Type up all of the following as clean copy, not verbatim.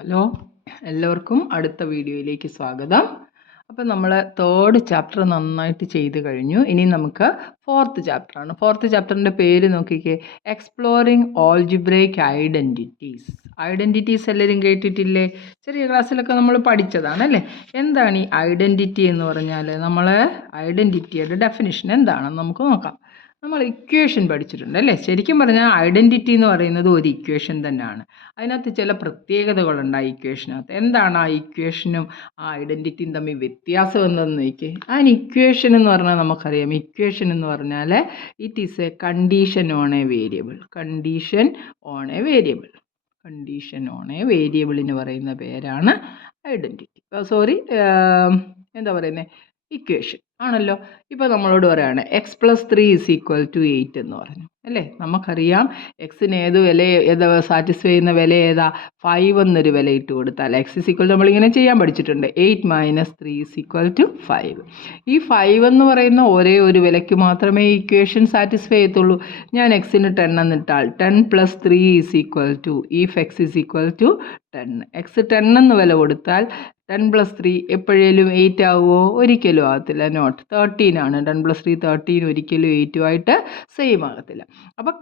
Hello, എല്ലാവർക്കും അടുത്ത വീഡിയോയിലേക്ക് സ്വാഗതം. അപ്പം നമ്മൾ തേർഡ് ചാപ്റ്റർ നന്നായിട്ട് ചെയ്ത് കഴിഞ്ഞു. ഇനി നമുക്ക് ഫോർത്ത് ചാപ്റ്ററാണ്. ഫോർത്ത് ചാപ്റ്ററിൻ്റെ പേര് നോക്കിക്കേ, എക്സ്പ്ലോറിങ് ഓൾജിബ്രൈക് ഐഡൻറ്റിറ്റീസ്. ഐഡൻറ്റിറ്റീസ് എല്ലാവരും കേട്ടിട്ടില്ലേ? ചെറിയ ക്ലാസ്സിലൊക്കെ നമ്മൾ പഠിച്ചതാണല്ലേ. എന്താണ് ഈ ഐഡൻറ്റിറ്റി എന്ന് പറഞ്ഞാൽ? നമ്മൾ ഐഡൻറ്റിറ്റിയുടെ ഡെഫിനിഷൻ എന്താണെന്ന് നമുക്ക് നോക്കാം. നമ്മൾ ഇക്വേഷൻ പഠിച്ചിട്ടുണ്ട് അല്ലേ. ശരിക്കും പറഞ്ഞാൽ ഐഡൻറ്റിറ്റി എന്ന് പറയുന്നത് ഒരു ഇക്വേഷൻ തന്നെയാണ്. അതിനകത്ത് ചില പ്രത്യേകതകളുണ്ട് ആ ഇക്വേഷനകത്ത്. എന്താണ് ആ ഇക്വേഷനും ആ ഐഡൻറ്റിറ്റിയും തമ്മിൽ വ്യത്യാസം എന്തെന്ന് നോക്കിയേ. അതിന് ഇക്വേഷൻ എന്ന് പറഞ്ഞാൽ നമുക്കറിയാം, ഇക്വേഷൻ എന്ന് പറഞ്ഞാൽ it is A condition on A variable. Condition on A variable. Condition on A വേരിയബിളിന് പറയുന്ന പേരാണ് ഐഡൻറ്റിറ്റി. എന്താ പറയുന്നത്, ഇക്വേഷൻ ആണല്ലോ. ഇപ്പോൾ നമ്മളോട് പറയുകയാണ് x+3 = 8 എന്ന് പറഞ്ഞു അല്ലേ. നമുക്കറിയാം എക്സിന് ഏത് സാറ്റിസ്ഫൈ ചെയ്യുന്ന വില ഏതാ? 5 എന്നൊരു വില ഇട്ട് കൊടുത്താൽ നമ്മളിങ്ങനെ ചെയ്യാൻ പഠിച്ചിട്ടുണ്ട്. 8 - 3 = 5. ഈ 5 എന്ന് പറയുന്ന ഒരേ ഒരു വിലയ്ക്ക് മാത്രമേ ഈ ഇക്വേഷൻ സാറ്റിസ്ഫൈ ചെയ്യത്തുള്ളൂ. ഞാൻ എക്സിന് 10 എന്നിട്ടാൽ 10 + 3 = if x = 10. എക്സ് 10 എന്ന് വില കൊടുത്താൽ 10 + 3 എപ്പോഴേലും 8 ആവുമോ? ഒരിക്കലും ആകത്തില്ല. നോട്ട് 13 ആണ്. 10 + 3 13, ഒരിക്കലും 8 സെയിം ആകത്തില്ല. അപ്പം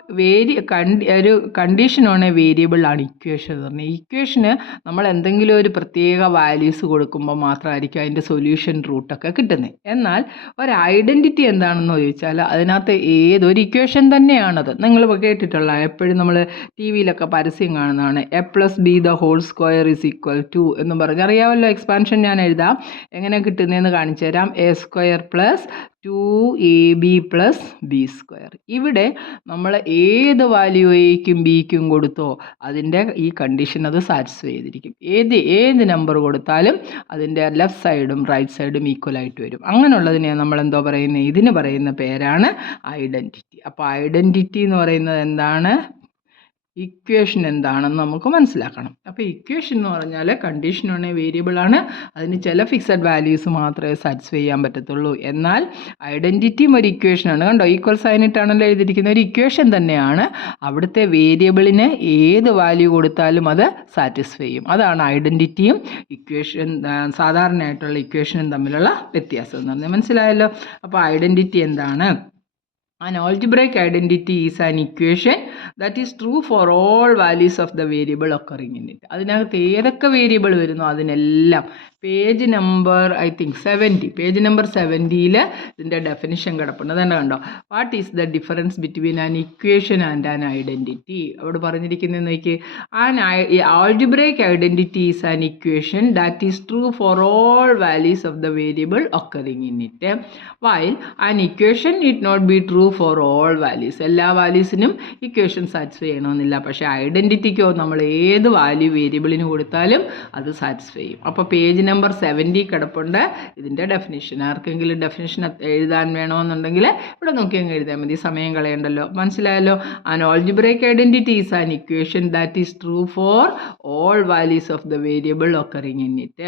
ഒരു കണ്ടീഷൻ ഓൺ എ വേരിയബിൾ ആണ് ഇക്വേഷൻ എന്ന് പറഞ്ഞാൽ. ഇക്വേഷന് നമ്മൾ എന്തെങ്കിലും ഒരു പ്രത്യേക വാല്യൂസ് കൊടുക്കുമ്പോൾ മാത്രമായിരിക്കും അതിൻ്റെ സൊല്യൂഷൻ റൂട്ടൊക്കെ കിട്ടുന്നത്. എന്നാൽ ഒരു ഐഡൻറ്റിറ്റി എന്താണെന്ന് ചോദിച്ചാൽ അതിനകത്ത് ഏതൊരു ഇക്വേഷൻ തന്നെയാണത്. നിങ്ങൾ കേട്ടിട്ടുള്ള, എപ്പോഴും നമ്മൾ ടി വിയിലൊക്കെ പരസ്യം കാണുന്നതാണ്, a+b² = 2 എന്ന് പറഞ്ഞറിയാമല്ലോ. എക്സ്പാൻഷൻ ഞാൻ എഴുതാം. എങ്ങനെ കിട്ടുന്നതെന്ന് കാണിച്ചു തരാം. a² + 2ab + b². ഇവിടെ നമ്മൾ ഏത് വാല്യൂ എയ്ക്കും ബിക്കും കൊടുത്തോ അതിൻ്റെ ഈ കണ്ടീഷൻ അത് സാറ്റിസ്ഫൈ ചെയ്തിരിക്കും. ഏത് നമ്പർ കൊടുത്താലും അതിൻ്റെ ലെഫ്റ്റ് സൈഡും റൈറ്റ് സൈഡും ഈക്വൽ ആയിട്ട് വരും. അങ്ങനെയുള്ളതിനെ നമ്മൾ എന്തോ പറയുന്നത്, ഇതിന് പറയുന്ന പേരാണ് ഐഡൻറ്റിറ്റി. അപ്പോൾ ഐഡൻറ്റിറ്റി എന്ന് പറയുന്നത് എന്താണ്, ഇക്വേഷൻ എന്താണെന്ന് നമുക്ക് മനസ്സിലാക്കണം. അപ്പോൾ ഇക്വേഷൻ എന്ന് പറഞ്ഞാൽ കണ്ടീഷൻ ഓൺ എ വേരിയബിൾ ആണ്. അതിന് ചില ഫിക്സഡ് വാല്യൂസ് മാത്രമേ സാറ്റിസ്ഫൈ ചെയ്യാൻ പറ്റത്തുള്ളൂ. എന്നാൽ ഐഡൻറ്റിറ്റിയും ഒരു ഇക്വേഷനാണ്. കണ്ടോ, ഈക്വൽ സൈൻ ഇട്ടാണല്ലോ എഴുതിയിരിക്കുന്ന. ഒരു ഇക്വേഷൻ തന്നെയാണ്. അവിടുത്തെ വേരിയബിളിന് ഏത് വാല്യൂ കൊടുത്താലും അത് സാറ്റിസ്ഫൈ ചെയ്യും. അതാണ് ഐഡൻറ്റിറ്റിയും ഇക്വേഷൻ, സാധാരണയായിട്ടുള്ള ഇക്വേഷനും തമ്മിലുള്ള വ്യത്യാസം എന്ന് പറഞ്ഞാൽ. മനസ്സിലായല്ലോ. അപ്പോൾ ഐഡൻറ്റിറ്റി എന്താണ്? An algebraic identity is an equation that is true for all values of the variable occurring in it. അതിനകത്ത് ഏതൊക്കെ വേരിയബിൾ വരുന്നോ അതിനെല്ലാം. പേജ് നമ്പർ 70, പേജ് നമ്പർ 70 ഇതിൻ്റെ ഡെഫിനിഷൻ കിടപ്പുണ്ട്. തന്നെ കണ്ടോ, what is the difference between an equation and an identity. അവിടെ പറഞ്ഞിരിക്കുന്നത് നോക്കി, algebraic identity is an equation that is true for all values of the variable occurring in it, while an equation need not be true for all values. എല്ലാ വാല്യൂസിനും equation satisfy ചെയ്യണമെന്നില്ല. പക്ഷേ ഐഡൻറ്റിറ്റിക്കോ നമ്മൾ ഏത് value വേരിയബിളിന് കൊടുത്താലും അത് സാറ്റിസ്ഫൈ ചെയ്യും. അപ്പോൾ പേജ് നമ്പർ 70 കിടപ്പുണ്ട് ഇതിൻ്റെ ഡെഫിനിഷൻ. ആർക്കെങ്കിലും ഡെഫിനിഷൻ എഴുതാൻ വേണമെന്നുണ്ടെങ്കിൽ ഇവിടെ നോക്കി അങ്ങ് എഴുതിയാൽ മതി, സമയം കളയണ്ടല്ലോ. മനസ്സിലായല്ലോ. An algebraic identity is an equation that is true for all values of the variable occurring in it,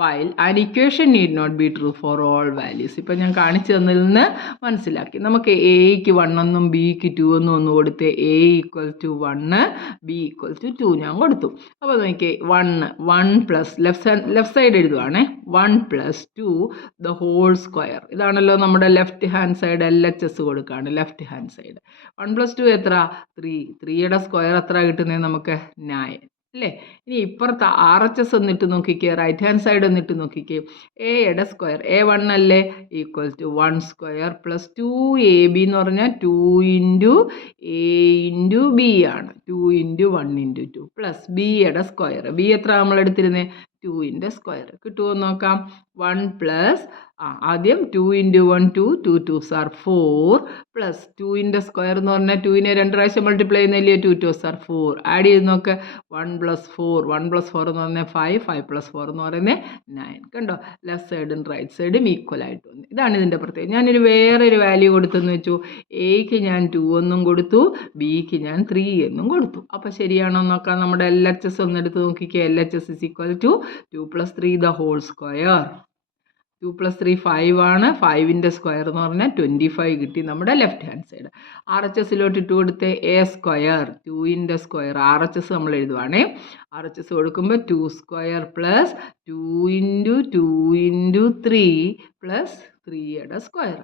while an equation need not be true for all values. ഇപ്പം ഞാൻ കാണിച്ചു തന്നതിൽ നിന്ന് മനസ്സിലാക്കി. നമുക്ക് എയ്ക്ക് 1 എന്നും ബിക്ക് 2 എന്നും ഒന്ന് കൊടുത്ത് a = 1, b = 2 ഞാൻ കൊടുത്തു. അപ്പോൾ നോക്കിയേ, 1 പ്ലസ് ലെഫ്റ്റ് സൈഡ് എഴുതുവാണേ, 1 + 2² ഇതാണല്ലോ നമ്മുടെ ലെഫ്റ്റ് ഹാൻഡ് സൈഡ്. LHS കൊടുക്കുകയാണ് ലെഫ്റ്റ് ഹാൻഡ് സൈഡ്. 1 + 2 എത്ര? 3. 3യുടെ സ്ക്വയർ എത്ര കിട്ടുന്നത് നമുക്ക്? 9 അല്ലേ. ഇനി ഇപ്പുറത്ത് RHS എന്നിട്ട് നോക്കിക്കേ, റൈറ്റ് ഹാൻഡ് സൈഡ് എന്നിട്ട് നോക്കിക്കേ. എയുടെ സ്ക്വയർ A1 അല്ലേ, = 1² + 2ab എന്ന് പറഞ്ഞാൽ 2 × a × b ആണ്. 2 × 1 × 2 പ്ലസ് ബിയുടെ സ്ക്വയർ. ബി എത്ര നമ്മൾ എടുത്തിരുന്നത്? 2ൻ്റെ സ്ക്വയർ. കിട്ടുമോ നോക്കാം. 1 പ്ലസ് ആദ്യം 2 × 1 2, 2 2s are 4 പ്ലസ് 2ൻ്റെ സ്ക്വയർ എന്ന് പറഞ്ഞാൽ 2നെ 2 പ്രാവശ്യം മൾട്ടിപ്ലൈ ചെയ്യുന്നില്ലേ, 2 2s are 4. ആഡ് ചെയ്ത് നോക്ക്. 1 + 4, 1 + 4 എന്ന് പറഞ്ഞാൽ 5, 5 + 4 എന്ന് പറയുന്നത് 9. കണ്ടോ, ലെഫ്റ്റ് സൈഡും റൈറ്റ് സൈഡും ഈക്വൽ ആയിട്ട് വന്നു. ഇതാണ് ഇതിൻ്റെ പ്രത്യേകത. ഞാനൊരു വേറൊരു വാല്യൂ കൊടുത്തെന്ന് വെച്ചു. എയ്ക്ക് ഞാൻ 2 എന്നും കൊടുത്തു, ബിക്ക് ഞാൻ 3 എന്നും കൊടുത്തു. അപ്പോൾ ശരിയാണോ നോക്കാം. നമ്മുടെ LHS ഒന്ന് എടുത്ത് നോക്കിക്കുക. LHS = 2 + 3 the whole square. 2 + 3 5 ആണ്. 5ൻ്റെ സ്ക്വയർ എന്ന് പറഞ്ഞാൽ 25 കിട്ടി നമ്മുടെ ലെഫ്റ്റ് ഹാൻഡ് സൈഡ്. RHSലോട്ട് ഇട്ട് കൊടുത്ത് എ സ്ക്വയർ 2ൻ്റെ സ്ക്വയർ RHS നമ്മൾ എഴുതുവാണേ. RHS കൊടുക്കുമ്പോൾ 2 സ്ക്വയർ പ്ലസ് 2 × 2 × 3 പ്ലസ് 3യുടെ സ്ക്വയർ.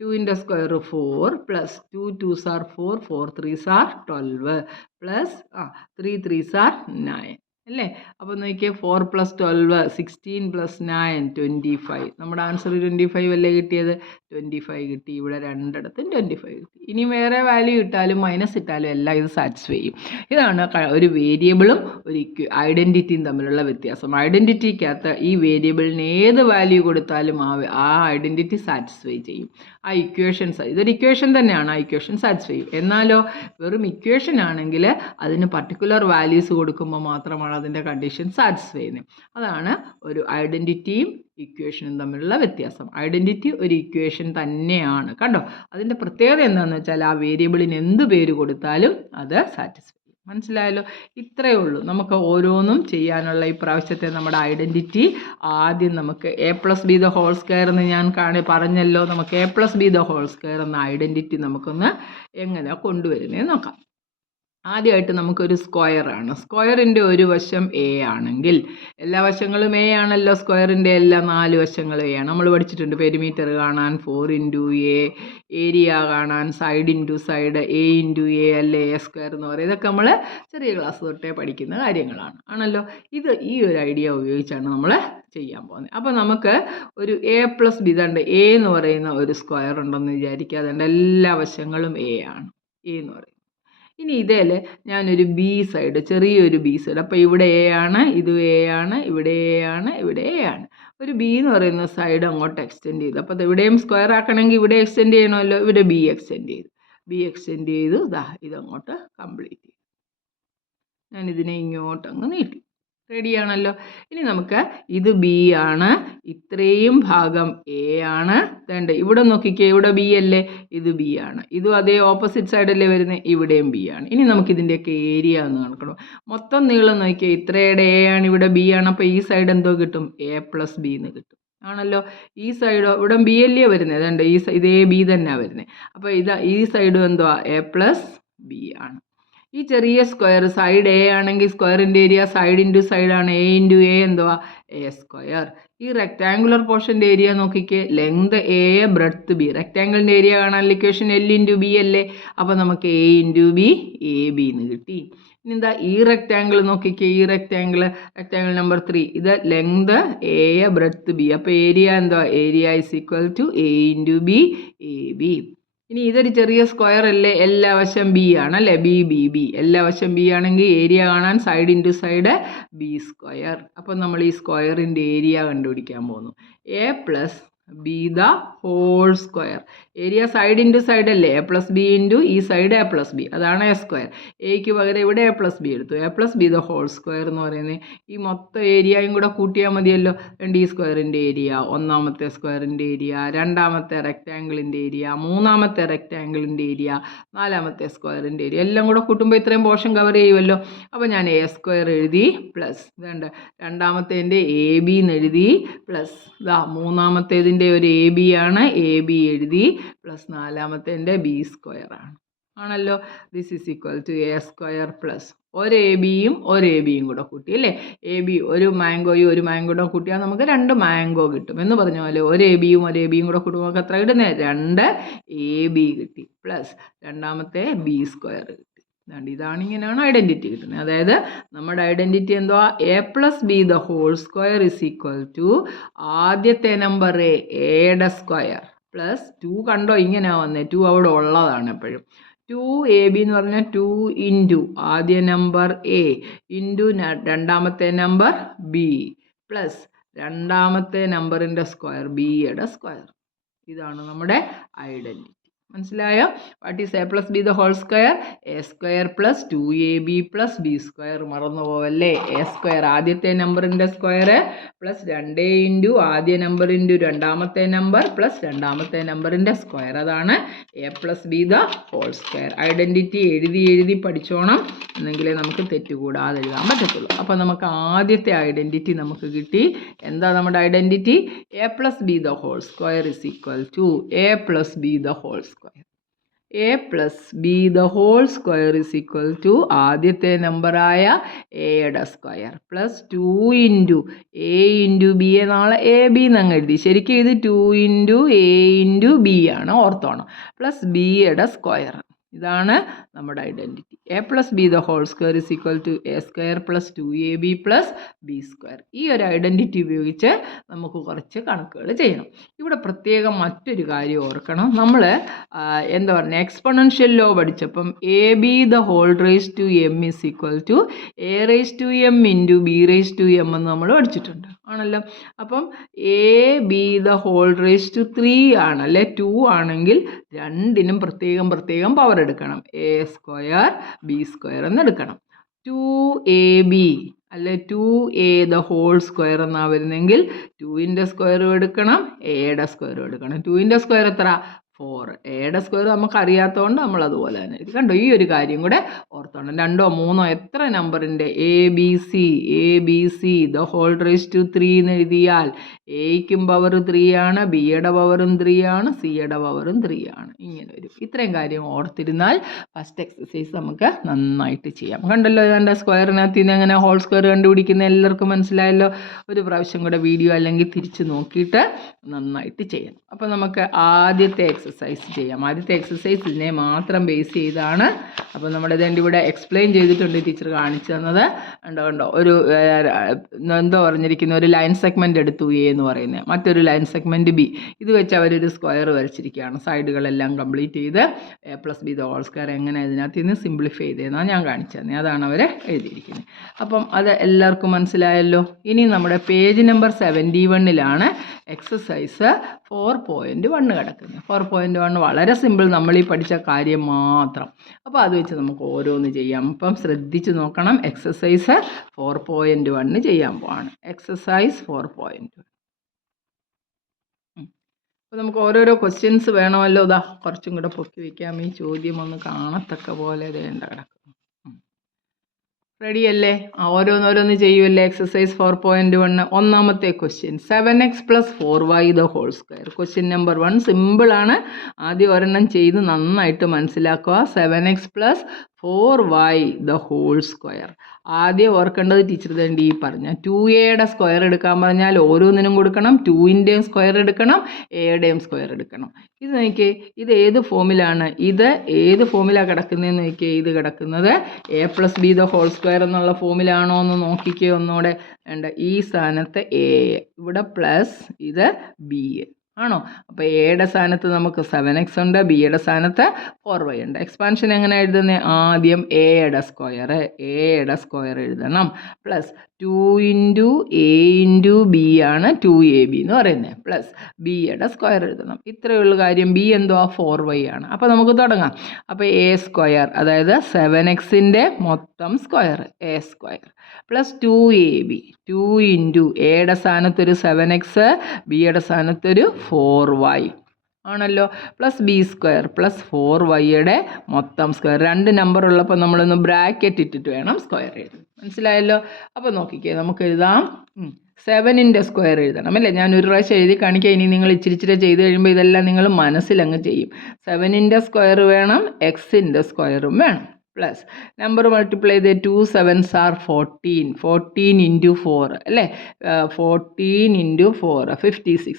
2ൻ്റെ square 4 plus 2 2s are 4 4 3s are 12 plus 3 3s are 9 അല്ലേ. അപ്പോൾ നോക്കിയേ 4 + 12 16 + 9 25. നമ്മുടെ ആൻസർ 25 അല്ലേ കിട്ടിയത്. 25 കിട്ടി. ഇവിടെ രണ്ടിടത്തും 25 കിട്ടി. ഇനി വേറെ വാല്യൂ ഇട്ടാലും മൈനസ് ഇട്ടാലും എല്ലാം ഇത് സാറ്റിസ്ഫൈ ചെയ്യും. ഇതാണ് ഒരു വേരിയബിളും ഒരു ഐഡൻറ്റിറ്റിയും തമ്മിലുള്ള വ്യത്യാസം. ഐഡൻറ്റിറ്റിക്കകത്ത് ഈ വേരിയബിളിന് ഏത് വാല്യൂ കൊടുത്താലും ആ ഐഡൻറ്റിറ്റി സാറ്റിസ്ഫൈ ചെയ്യും. ആ ഇക്വേഷൻസ് ഇതൊരു ഇക്വേഷൻ തന്നെയാണ്. ആ ഇക്വേഷൻ സാറ്റിസ്ഫൈ ചെയ്യും. എന്നാലോ വെറും ഇക്വേഷൻ ആണെങ്കിൽ അതിന് പർട്ടിക്കുലർ വാല്യൂസ് കൊടുക്കുമ്പോൾ മാത്രമാണ് അതിൻ്റെ കണ്ടീഷൻ സാറ്റിസ്ഫൈ ചെയ്യുന്നത്. അതാണ് ഒരു ഐഡൻറ്റിറ്റിയും ഇക്വേഷനും തമ്മിലുള്ള വ്യത്യാസം. ഐഡൻറ്റിറ്റി ഒരു ഇക്വേഷൻ തന്നെയാണ്. കണ്ടോ, അതിൻ്റെ പ്രത്യേകത എന്താണെന്ന് വെച്ചാൽ ആ വേരിയബിളിന് എന്ത് പേര് കൊടുത്താലും അത് സാറ്റിസ്ഫൈ. മനസ്സിലായല്ലോ. ഇത്രയേ ഉള്ളൂ നമുക്ക് ഓരോന്നും ചെയ്യാനുള്ള ഈ പ്രാവശ്യത്തെ നമ്മുടെ ഐഡൻറ്റിറ്റി. ആദ്യം നമുക്ക് a+b² എന്ന് ഞാൻ പറഞ്ഞല്ലോ. നമുക്ക് a+b² എന്ന ഐഡൻറ്റിറ്റി നമുക്കൊന്ന് എങ്ങനെ കൊണ്ടുവരുന്നതെന്ന് നോക്കാം. ആദ്യമായിട്ട് നമുക്കൊരു സ്ക്വയറാണ്. സ്ക്വയറിൻ്റെ ഒരു വശം എ ആണെങ്കിൽ എല്ലാ വശങ്ങളും എ ആണല്ലോ. സ്ക്വയറിൻ്റെ എല്ലാ 4 വശങ്ങളും എ ആണ്. നമ്മൾ പഠിച്ചിട്ടുണ്ട് പെരിമീറ്റർ കാണാൻ 4 × a, ഏരിയ കാണാൻ സൈഡ് × സൈഡ് a × a അല്ലേ a² എന്ന് പറയും. ഇതൊക്കെ നമ്മൾ ചെറിയ ക്ലാസ് തൊട്ടേ പഠിക്കുന്ന കാര്യങ്ങളാണ് ആണല്ലോ. ഈ ഒരു ഐഡിയ ഉപയോഗിച്ചാണ് നമ്മൾ ചെയ്യാൻ പോകുന്നത്. അപ്പോൾ നമുക്ക് ഒരു a+b ഇതുണ്ട്. എ എന്ന് പറയുന്ന ഒരു സ്ക്വയർ ഉണ്ടെന്ന് വിചാരിക്കുക. അതുകൊണ്ട് എല്ലാ വശങ്ങളും എ ആണ്. എ എന്ന് പറയും. ഇനി ഇതിൽ ഞാനൊരു ബി സൈഡ്, ചെറിയൊരു ബി സൈഡ്, അപ്പോൾ ഇവിടെ എ ആണ്, ഇത് എ ആണ്, ഇവിടെ എ ആണ്, ഇവിടെ എ ആണ്. ഒരു ബി എന്ന് പറയുന്ന സൈഡ് അങ്ങോട്ട് എക്സ്റ്റെൻഡ് ചെയ്തു. അപ്പോൾ ഇവിടെയും സ്ക്വയർ ആക്കണമെങ്കിൽ ഇവിടെ എക്സ്റ്റെൻഡ് ചെയ്യണമല്ലോ. ഇവിടെ ബി എക്സ്റ്റെൻഡ് ചെയ്തു. ഇതങ്ങോട്ട് കംപ്ലീറ്റ് ചെയ്തു. ഞാനിതിനെ ഇങ്ങോട്ട് അങ്ങ് നീട്ടി. റെഡിയാണല്ലോ. ഇനി നമുക്ക് ഇത് ബി ആണ്, ഇത്രയും ഭാഗം എ ആണ്. വേണ്ട ഇവിടെ നോക്കിക്കേ, ഇവിടെ ബി അല്ലേ, ഇത് ബി ആണ്. ഇതും അതേ ഓപ്പോസിറ്റ് സൈഡല്ലേ വരുന്നത്, ഇവിടെയും ബി ആണ്. ഇനി നമുക്കിതിൻ്റെയൊക്കെ ഏരിയ എന്ന് കാണിക്കണം. മൊത്തം നീളം നോക്കിയാൽ ഇത്രയുടെ എ ആണ്, ഇവിടെ ബി ആണ്. അപ്പോൾ ഈ സൈഡ് എന്തോ കിട്ടും, a+b എന്ന് കിട്ടും ആണല്ലോ. ഈ സൈഡോ ഇവിടെ ബി അല്ലേ വരുന്നത്, അതുകൊണ്ട് ഇതേ ബി തന്നെയാണ് വരുന്നത്. അപ്പോൾ ഈ സൈഡും എന്തുവാ a+b ആണ്. ഈ ചെറിയ സ്ക്വയർ സൈഡ് എ ആണെങ്കിൽ സ്ക്വയറിൻ്റെ ഏരിയ സൈഡ് × സൈഡാണ്. a × a എന്തുവാ a². ഈ റെക്റ്റാങ്കുലർ പോർഷൻ്റെ ഏരിയ നോക്കിക്കേ, ലെങ്ത് a, ബ്രെഡ്ത്ത് b. റെക്റ്റാങ്കിളിൻ്റെ ഏരിയ കാണാൻ ഇക്വേഷൻ l × b അല്ലേ. അപ്പോൾ നമുക്ക് a × b ab എന്ന് കിട്ടി. ഇനി എന്താ ഈ റെക്റ്റാങ്കിൾ നോക്കിക്കേ, ഈ റെക്റ്റാങ്കിൾ നമ്പർ 3. ഇത് ലെങ്ത് a, ബ്രെഡ്ത്ത് b. അപ്പോൾ ഏരിയ എന്തുവാ, ഏരിയ = a × b ab. ഇനി ഇതൊരു ചെറിയ സ്ക്വയർ അല്ലേ, എല്ലാ വശം ബി ആണല്ലേ, ബി. എല്ലാ വശം ബി ആണെങ്കിൽ ഏരിയ കാണാൻ സൈഡ് × സൈഡ് b². അപ്പോൾ നമ്മൾ ഈ സ്ക്വയറിൻ്റെ ഏരിയ കണ്ടുപിടിക്കാൻ പോകുന്നു. a+b². ഏരിയ സൈഡ് × സൈഡ് അല്ലേ, a+b × ഈ സൈഡ് a+b, അതാണ് a². എക്ക് പകരം ഇവിടെ a+b എടുത്തു. a+b² എന്ന് പറയുന്നത് ഈ മൊത്തം ഏരിയയും കൂടെ കൂട്ടിയാൽ മതിയല്ലോ. ഈ സ്ക്വയറിൻ്റെ ഏരിയ, ഒന്നാമത്തെ സ്ക്വയറിൻ്റെ ഏരിയ, രണ്ടാമത്തെ റെക്റ്റാങ്കിളിൻ്റെ ഏരിയ, മൂന്നാമത്തെ റെക്റ്റാങ്കിളിൻ്റെ ഏരിയ, നാലാമത്തെ സ്ക്വയറിൻ്റെ ഏരിയ എല്ലാം കൂടെ കൂട്ടുമ്പോൾ ഇത്രയും പോർഷൻ കവർ ചെയ്യുമല്ലോ. അപ്പോൾ ഞാൻ a² എഴുതി, പ്ലസ് ഇതുണ്ട് രണ്ടാമത്തേൻ്റെ ab എന്ന് എഴുതി, പ്ലസ് മൂന്നാമത്തേതിൻ്റെ ഒരു ab ആണ്, ab എഴുതി, പ്ലസ് നാലാമത്തേൻ്റെ b² ആണല്ലോ. This is equal to a² plus ഒരു ab യും കൂടെ കൂട്ടി അല്ലേ. ab ഒരു മാംഗോയും ഒരു മാംഗോയും കൂട്ടിയാൽ നമുക്ക് 2 മാംഗോ കിട്ടും എന്ന് പറഞ്ഞ പോലെ ഒരു ab യും കൂടെ കൂട്ടുമ്പോൾ നമുക്ക് എത്ര കിട്ടുന്നത്, 2 ab കിട്ടി, പ്ലസ് രണ്ടാമത്തെ b² കിട്ടി. ഇതാണ് ഇങ്ങനെയാണ് ഐഡൻറ്റിറ്റി കിട്ടുന്നത്. അതായത് നമ്മുടെ ഐഡൻറ്റിറ്റി എന്തുവാ, a+b² ഇസ് ഈക്വൽ ടു ആദ്യത്തെ നമ്പർ എയുടെ സ്ക്വയർ പ്ലസ് 2 കണ്ടോ ഇങ്ങനെയാണ് വന്നത്, 2 അവിടെ ഉള്ളതാണ് എപ്പോഴും. 2ab എന്ന് പറഞ്ഞാൽ 2 ഇൻറ്റു ആദ്യ നമ്പർ എ ഇൻറ്റു രണ്ടാമത്തെ നമ്പർ ബി പ്ലസ് രണ്ടാമത്തെ നമ്പറിൻ്റെ സ്ക്വയർ ബിയുടെ സ്ക്വയർ. ഇതാണ് നമ്മുടെ ഐഡൻറ്റിറ്റി. മനസ്സിലായോ? What is A plus B the whole square? A square plus 2ab plus B square. മറന്നു പോവല്ലേ? എ സ്ക്വയർ ആദ്യത്തെ നമ്പറിൻ്റെ സ്ക്വയർ പ്ലസ് 2 ഇൻറ്റു ആദ്യ നമ്പർ ഇൻറ്റു രണ്ടാമത്തെ നമ്പർ പ്ലസ് രണ്ടാമത്തെ നമ്പറിൻ്റെ സ്ക്വയർ. അതാണ് A plus B the whole square. Identity എഴുതി പഠിച്ചോണം, എന്നെങ്കിലേ നമുക്ക് തെറ്റുകൂടാതെ എഴുതാൻ പറ്റത്തുള്ളൂ. അപ്പോൾ നമുക്ക് ആദ്യത്തെ ഐഡൻറ്റിറ്റി നമുക്ക് കിട്ടി. എന്താ നമ്മുടെ identity? A plus B the whole square is equal to A plus B the whole square. A plus B the whole square is equal to ആദ്യത്തെ നമ്പറായ എയുടെ square plus 2 into A into B. നാളെ A B എന്നങ്ങ് എഴുതി. ശരിക്കും ഇത് 2 into A into B ആണ്, ഓർത്തോണം. പ്ലസ് ബിയുടെ സ്ക്വയർ. ഇതാണ് നമ്മുടെ identity. A plus B the whole square is equal to A square plus 2ab plus B square. ഈ ഒരു ഐഡൻറ്റിറ്റി ഉപയോഗിച്ച് നമുക്ക് കുറച്ച് കണക്കുകൾ ചെയ്യണം. ഇവിടെ പ്രത്യേകം മറ്റൊരു കാര്യം ഓർക്കണം. നമ്മൾ എന്താ പറയുക, എക്സ്പൊണൻഷ്യൽ ലോ പഠിച്ചപ്പം A B the whole raise to M is equal to A raise to M into B raise to M എന്ന് നമ്മൾ പഠിച്ചിട്ടുണ്ട് ആണല്ലോ. അപ്പം A B the whole raise to 3 ആണല്ലേ, 2 ആണെങ്കിൽ രണ്ടിനും പ്രത്യേകം പവർ എടുക്കണം. എ സ്ക്വയർ ബി സ്ക്വയർ എന്ന് എടുക്കണം. 2ab അല്ലെ 2a ദ ഹോൾ സ്ക്വയർ എന്നാ വരുന്നെങ്കിൽ 2ൻ്റെ സ്ക്വയറും എടുക്കണം, എയുടെ സ്ക്വയറും എടുക്കണം. 2ൻ്റെ സ്ക്വയർ എത്ര? 4. എയുടെ സ്ക്വയർ നമുക്ക് അറിയാത്തതുകൊണ്ട് നമ്മൾ അതുപോലെ തന്നെ എഴുതി. കണ്ടോ? ഈ ഒരു കാര്യം കൂടെ ഓർത്തോണം. 2ഓ 3ഓ എത്ര നമ്പറിൻ്റെ A B C the whole raise to 3 എന്ന് എഴുതിയാൽ എയ്ക്കും പവർ 3 ആണ്, ബിയുടെ പവറും 3 ആണ്, സിയുടെ പവറും 3 ആണ്. ഇങ്ങനെ വരും. ഇത്രയും കാര്യം ഓർത്തിരുന്നാൽ ഫസ്റ്റ് എക്സസൈസ് നമുക്ക് നന്നായിട്ട് ചെയ്യാം. കണ്ടല്ലോ, ഇതിൻ്റെ സ്ക്വയറിനകത്ത് നിന്ന് എങ്ങനെ ഹോൾ സ്ക്വയർ കണ്ടുപിടിക്കുന്ന എല്ലാവർക്കും മനസ്സിലായല്ലോ. ഒരു പ്രാവശ്യം കൂടെ വീഡിയോ അല്ലെങ്കിൽ തിരിച്ച് നോക്കിയിട്ട് നന്നായിട്ട് ചെയ്യണം. അപ്പോൾ നമുക്ക് ആദ്യത്തെ എക്സസൈസ് ചെയ്യാം. ആദ്യത്തെ എക്സസൈസ് ഇതിനെ മാത്രം ബേസ് ചെയ്താണ്. അപ്പോൾ നമ്മുടെ ഇതേണ്ട ഇവിടെ എക്സ്പ്ലെയിൻ ചെയ്തിട്ടുണ്ട്, ടീച്ചർ കാണിച്ചു തന്നത്. കണ്ടോ ഒരു എന്തോ പറഞ്ഞിരിക്കുന്ന ഒരു ലൈൻ സെഗ്മെൻറ്റ് എടുത്തു എ എന്ന് പറയുന്നത്, മറ്റൊരു ലൈൻ സെഗ്മെൻറ്റ് ബി. ഇത് വെച്ച് അവരൊരു സ്ക്വയർ വരച്ചിരിക്കുകയാണ്. സൈഡുകളെല്ലാം കംപ്ലീറ്റ് ചെയ്ത് A plus B the whole square എങ്ങനെ ഇതിനകത്ത് നിന്ന് സിംപ്ലിഫൈ ചെയ്തതെന്നാണ് ഞാൻ കാണിച്ചു തന്നെ. അതാണ് അവർ എഴുതിയിരിക്കുന്നത്. അപ്പം അത് എല്ലാവർക്കും മനസ്സിലായല്ലോ. ഇനി നമ്മുടെ പേജ് നമ്പർ 71 എക്സസൈസ് 4.1 കിടക്കുന്നത്. 4.1 വളരെ സിമ്പിൾ, നമ്മൾ ഈ പഠിച്ച കാര്യം മാത്രം. അപ്പോൾ അത് വെച്ച് നമുക്ക് ഓരോന്ന് ചെയ്യാം. അപ്പം ശ്രദ്ധിച്ച് നോക്കണം. എക്സസൈസ് 4.1 ചെയ്യാൻ പോവാണ്. എക്സസൈസ് 4.1. അപ്പോൾ നമുക്ക് ഓരോരോ ക്വസ്റ്റ്യൻസ് വേണമല്ലോ. ഇതാ കുറച്ചും കൂടെ പൊക്കി വയ്ക്കാം. ഈ ചോദ്യം ഒന്ന് കാണത്തക്ക പോലെ വേണ്ട കിടക്കും. റെഡി അല്ലേ? ഓരോന്നോരോന്ന് ചെയ്യുമല്ലേ. എക്സസൈസ് 4.1 ഒന്നാമത്തെ question 7x + 4y the whole square. Question number 1 സിമ്പിളാണ്. ആദ്യം ഒരെണ്ണം ചെയ്ത് നന്നായിട്ട് മനസ്സിലാക്കുക. 7x + 4y the whole square. ആദ്യം ഓർക്കേണ്ടത് ടീച്ചർ തേണ്ടി ഈ പറഞ്ഞ 2aയുടെ സ്ക്വയർ എടുക്കാൻ പറഞ്ഞാൽ ഓരോന്നിനും കൊടുക്കണം. 2ൻ്റെയും സ്ക്വയർ എടുക്കണം, എയുടെയും സ്ക്വയർ എടുക്കണം. ഇത് നോക്കിയേ, ഇത് ഏത് ഫോമിലാണ്? ഇത് ഏത് ഫോമിലാണ് കിടക്കുന്നതെന്ന് നോക്കിയേ. ഇത് കിടക്കുന്നത് A plus B the whole square എന്നുള്ള ഫോമിലാണോ എന്ന് നോക്കിക്കേ ഒന്നുകൂടെ. വേണ്ട, ഈ സ്ഥാനത്ത് എ, ഇവിടെ പ്ലസ്, ഇത് ബി ആണോ? അപ്പോൾ എയുടെ സ്ഥാനത്ത് നമുക്ക് 7x ഉണ്ട്, ബിയുടെ സ്ഥാനത്ത് 4y ഉണ്ട്. എക്സ്പാൻഷൻ എങ്ങനെ എഴുതുന്നത്? ആദ്യം എയുടെ സ്ക്വയർ എഴുതണം. Plus 2 into A into B ആണ് 2ab എന്ന് പറയുന്നത്. പ്ലസ് ബിയുടെ സ്ക്വയർ എഴുതണം. ഇത്രയേ ഉള്ളൂ കാര്യം. ബി എന്തോ 4y ആണ്. അപ്പോൾ നമുക്ക് തുടങ്ങാം. അപ്പോൾ എ സ്ക്വയർ, അതായത് 7xൻ്റെ മൊത്തം square A square plus 2ab, 2 into എയുടെ സ്ഥാനത്തൊരു 7x, ബിയുടെ സ്ഥാനത്തൊരു 4y ആണല്ലോ, പ്ലസ് ബി സ്ക്വയർ പ്ലസ് 4yയുടെ മൊത്തം സ്ക്വയർ. 2 നമ്പർ ഉള്ളപ്പോൾ നമ്മളൊന്ന് ബ്രാക്കറ്റ് ഇട്ടിട്ട് വേണം സ്ക്വയർ എഴുതാൻ. മനസ്സിലായല്ലോ? അപ്പോൾ നോക്കിക്കേ, നമുക്ക് എഴുതാം. 7ൻ്റെ സ്ക്വയർ എഴുതണം അല്ലേ. ഞാൻ ഒരു പ്രാവശ്യം എഴുതി കാണിക്കാം. ഇനി നിങ്ങൾ ഇച്ചിരി ചെയ്ത് കഴിയുമ്പോൾ ഇതെല്ലാം നിങ്ങൾ മനസ്സിലങ്ങ് ചെയ്യും. 7ൻ്റെ സ്ക്വയർ വേണം, എക്സിൻ്റെ സ്ക്വയറും വേണം. പ്ലസ് നമ്പർ മൾട്ടിപ്ലൈ ചെയ്ത് 2 7s are 14. 14 ഇൻറ്റു 4 അല്ലേ. 14 ഇൻറ്റു 4 56.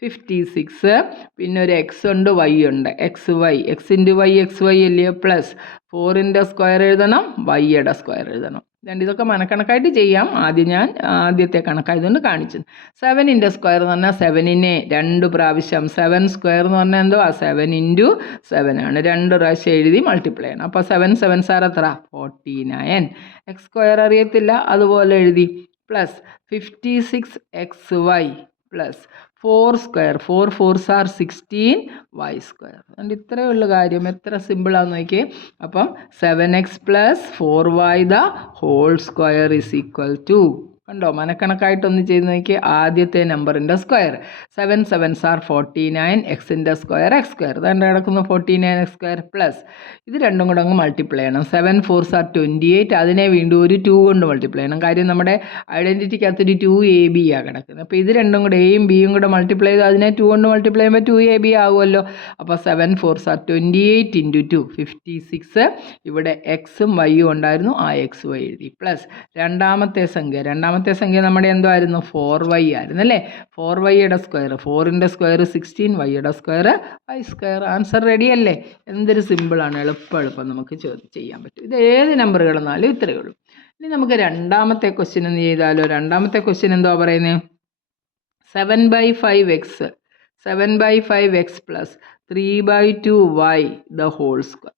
56. പിന്നെ ഒരു എക്സ് ഉണ്ട്, വൈ ഉണ്ട്. എക്സ് ഇൻറ്റു വൈ XY അല്ലയോ. പ്ലസ് 4ൻ്റെ സ്ക്വയർ എഴുതണം, വൈയുടെ സ്ക്വയർ എഴുതണം. ഇതൊക്കെ മനക്കണക്കായിട്ട് ചെയ്യാം. ഞാൻ ആദ്യത്തെ കണക്കായതുകൊണ്ട് കാണിച്ചു. 7ൻ്റെ സ്ക്വയർ എന്ന് പറഞ്ഞാൽ 7നെ 2 പ്രാവശ്യം, 7 സ്ക്വയർ എന്ന് പറഞ്ഞാൽ എന്തോ 7 ഇൻറ്റു 7 ആണ്. 2 പ്രാവശ്യം എഴുതി മൾട്ടിപ്ലൈ ചെയ്യണം. അപ്പോൾ 7 7s are എത്ര? 49. എക്സ് സ്ക്വയർ അറിയത്തില്ല, അതുപോലെ എഴുതി. Plus 56xy plus 4 square 4 4s are 16 y square. അതുകൊണ്ട് ഇത്രയേ ഉള്ളൂ കാര്യം. എത്ര സിമ്പിളാന്ന് നോക്കിയേ. അപ്പം 7x plus 4y the whole square is equal to, കണ്ടോ മനക്കണക്കായിട്ടൊന്ന് ചെയ്ത് നോക്കി. ആദ്യത്തെ നമ്പറിൻ്റെ സ്ക്വയർ 7 7s are 49, എക്സിൻ്റെ സ്ക്വയർ എക്സ് സ്ക്വയർ, അതുകൊണ്ട് കിടക്കുന്ന 49 എക്സ് സ്ക്വയർ പ്ലസ് ഇത് രണ്ടും കൂടെ അങ്ങ് മൾട്ടിപ്ലൈ ചെയ്യണം. 7 4s are 28, അതിനെ വീണ്ടും ഒരു 2 കൊണ്ട് മൾട്ടിപ്ലൈ ചെയ്യണം. കാര്യം നമ്മുടെ ഐഡൻറ്റിറ്റിക്കകത്തൊരു 2ab ആണ് കിടക്കുന്നത്. അപ്പോൾ ഇത് രണ്ടും കൂടെ എയും ബിയും കൂടെ മൾട്ടിപ്ലൈ ചെയ്ത് അതിനെ 2 കൊണ്ട് മൾട്ടിപ്ലൈ ചെയ്യുമ്പോൾ 2ab ആകുമല്ലോ. അപ്പോൾ 7 4s are 28 ഇൻറ്റു 2 56. ഇവിടെ എക്സും വൈയും ഉണ്ടായിരുന്നു, ആ എക്സ് വൈ എഴുതി. പ്ലസ് രണ്ടാമത്തെ സംഖ്യ നമ്മുടെ എന്തോ ആയിരുന്നു, 4y ആയിരുന്നു അല്ലേ. 4yയുടെ സ്ക്വയർ 4ൻ്റെ സ്ക്വയർ 16, വൈയുടെ square y square. Answer ready അല്ലേ. എന്തൊരു സിമ്പിളാണ്, എളുപ്പം നമുക്ക് ചെയ്യാൻ പറ്റും. ഇത് ഏത് നമ്പർ കിടന്നാലും ഇത്രയേ ഉള്ളൂ. ഇനി നമുക്ക് രണ്ടാമത്തെ ക്വസ്റ്റ്യൻ ഒന്ന് ചെയ്താലോ. രണ്ടാമത്തെ ക്വസ്റ്റ്യൻ എന്തോ പറയുന്നത്, 7/5x plus 3/2y the whole square.